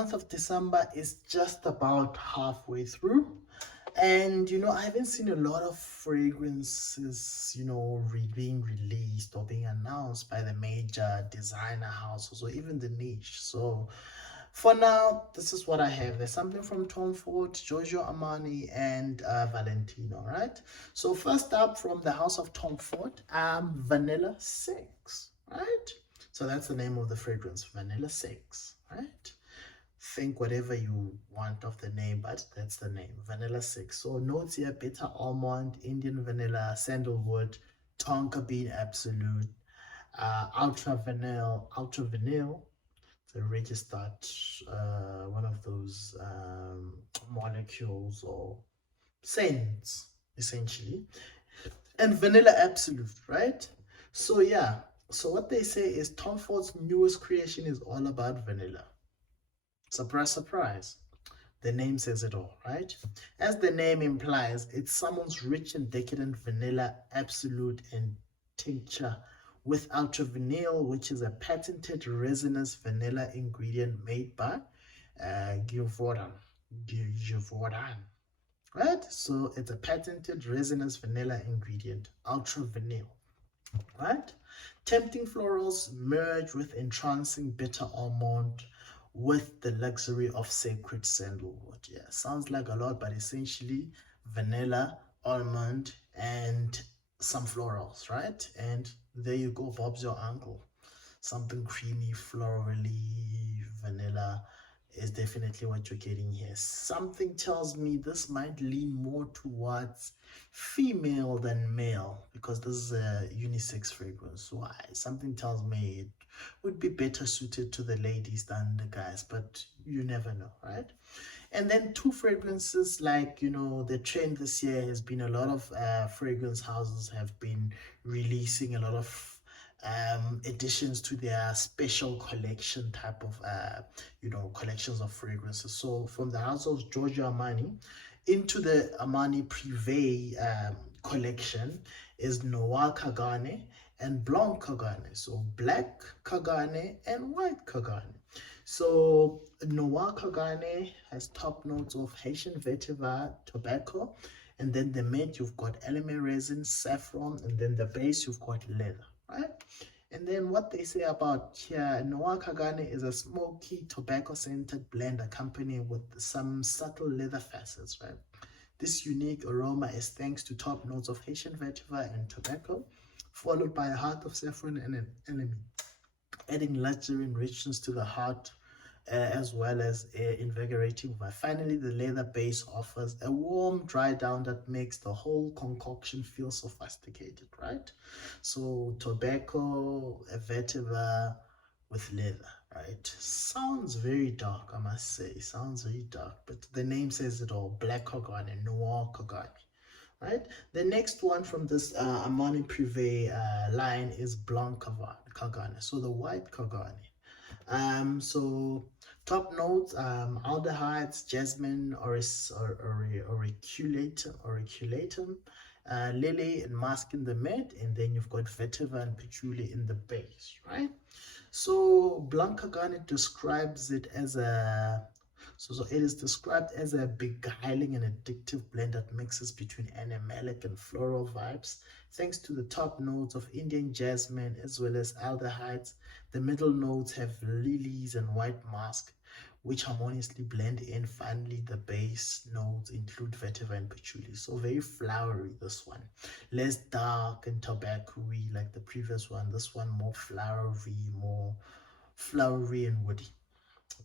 month of December is just about halfway through. And I haven't seen a lot of fragrances, being released or being announced by the major designer houses or even the niche. So for now, this is what I have. There's something from Tom Ford, Giorgio Armani, and Valentino, right? So first up from the house of Tom Ford, Vanilla 6, right? So that's the name of the fragrance, Vanilla 6, right? Think whatever you want of the name, but that's the name, Vanilla 6. So notes here, bitter almond, Indian vanilla, sandalwood, tonka bean absolute, ultra vanilla, the registered one of those molecules or scents essentially, and vanilla absolute, right? So yeah, so what they say is Tom Ford's newest creation is all about vanilla. Surprise, surprise. The name says it all, right? As the name implies, it's someone's rich and decadent vanilla absolute and tincture with ultra vanille, which is a patented resinous vanilla ingredient made by Giorgio right? So it's a patented resinous vanilla ingredient, ultra vanille, right? Tempting florals merge with entrancing bitter almond with the luxury of sacred sandalwood. Yeah, sounds like a lot, but essentially vanilla, almond, and some florals, right? And there you go, Bob's your uncle. Something creamy, florally, vanilla is definitely what you're getting here. Something tells me this might lean more towards female than male because this is a unisex fragrance. Why? Something tells me it would be better suited to the ladies than the guys, but you never know, right? And then two fragrances, like the trend this year has been a lot of fragrance houses have been releasing a lot of additions to their special collection type of collections of fragrances. So from the house of Giorgio Armani into the Armani Privé collection is Noir Kgomotso and Blanc Kgomotso. So black Kgomotso and white Kgomotso. So Noir Kgomotso has top notes of Haitian vetiver, tobacco, and then the mid you've got eleme resin, saffron, and then the base you've got leather, right? And then what they say about here, Noir Kgomotso is a smoky tobacco-scented blend accompanied with some subtle leather facets, right? This unique aroma is thanks to top notes of Haitian vetiver and tobacco, followed by a heart of saffron and an eleme, adding luxury and richness to the heart as well as invigorating vibe. Finally, the leather base offers a warm dry down that makes the whole concoction feel sophisticated, right? So tobacco, a vetiver with leather, right? Sounds very dark, I must say. Sounds very dark, but the name says it all. Black Kgomotso, Noir Kgomotso. Right. The next one from this Armani Privé line is Blanc Kgomotso. So the white Kgomotso. So top notes, aldehydes, jasmine, auriculatum, lily and musk in the mid, and then you've got vetiver and patchouli in the base, right? So Blanc Kgomotso describes it as a so it is described as a beguiling and addictive blend that mixes between animalic and floral vibes. Thanks to the top notes of Indian jasmine as well as aldehydes, the middle notes have lilies and white musk, which harmoniously blend in. Finally, the base notes include vetiver and patchouli. So very flowery, this one. Less dark and tobacco-y like the previous one. This one more flowery and woody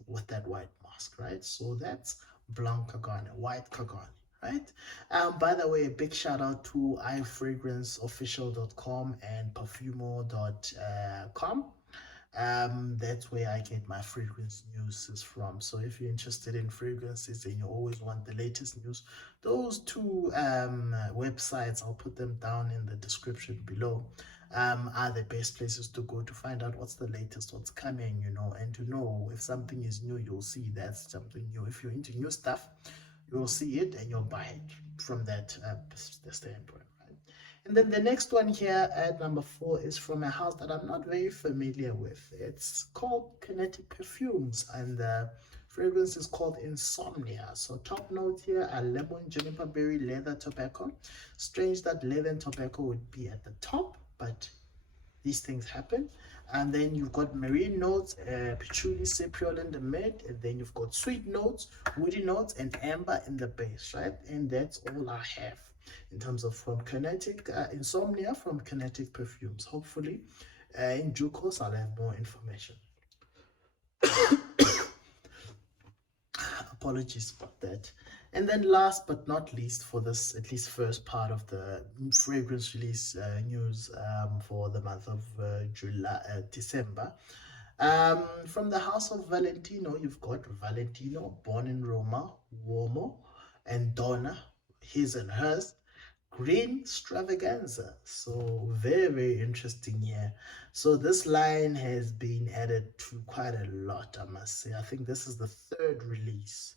with that white mask, right? So that's Blanc Kgomotso, white Kgomotso, right? By the way, a big shout out to ifragranceofficial.com and perfumo.com. That's where I get my fragrance news is from. So if you're interested in fragrances and you always want the latest news, those two websites, I'll put them down in the description below, are the best places to go to find out what's the latest, what's coming, and to know if something is new, you'll see that's something new. If you're into new stuff, you'll see it and you'll buy it from that standpoint. And then the next one here at number 4 is from a house that I'm not very familiar with. It's called Kinetic Perfumes, and fragrance is called Insomnia. So top notes here are lemon, juniper berry, leather, tobacco. Strange that leather and tobacco would be at the top, but these things happen. And then you've got marine notes, patchouli, cypriol in the mid, and then you've got sweet notes, woody notes, and amber in the base, right? And that's all I have in terms of from Kinetic, Insomnia from Kinetic Perfumes. Hopefully, in due course, I'll have more information. Apologies about that. And then last but not least, for this at least first part of the fragrance release news for the month of December, from the house of Valentino, you've got Valentino, born in Roma, Uomo, and Donna, his and hers, green Stravaganza. So very interesting here. So this line has been added to quite a lot, I must say. I think this is the third release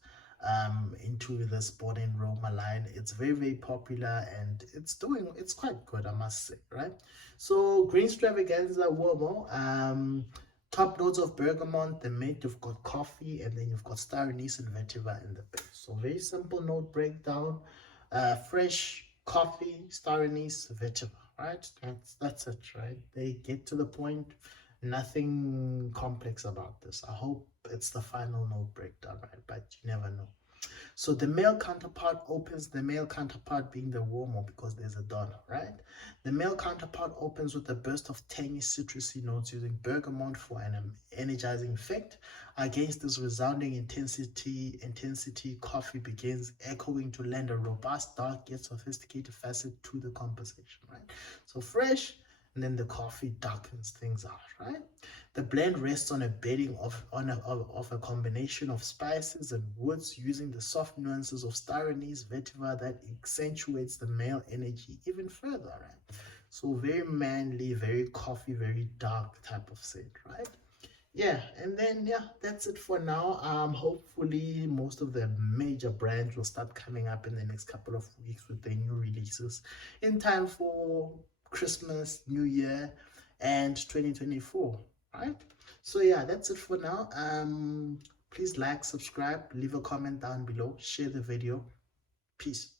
into this Born in Roma line. It's very popular, and it's quite good, I must say, right? So green Stravaganza Uomo, top notes of bergamot, the mid, you've got coffee, and then you've got star anise and vetiver in the base. So very simple note breakdown. Fresh coffee, star anise, vetiver, right? That's it, right? They get to the point. Nothing complex about this. I hope it's the final note breakdown, right? But you never know. So the male counterpart opens, the male counterpart being the warmer because there's a Donna, right? The male counterpart opens with a burst of tangy citrusy notes using bergamot for an energizing effect. Against this resounding intensity, coffee begins echoing to lend a robust, dark, yet sophisticated facet to the composition, right? So fresh, and then the coffee darkens things out, right? The blend rests on a bedding of a combination of spices and woods, using the soft nuances of star anise, vetiver that accentuates the male energy even further, right? So very manly, very coffee, very dark type of scent, right? Yeah, and then yeah, that's it for now. Hopefully most of the major brands will start coming up in the next couple of weeks with their new releases in time for Christmas, New Year, and 2024, right? So yeah, that's it for now. Please like, subscribe, leave a comment down below, share the video. Peace.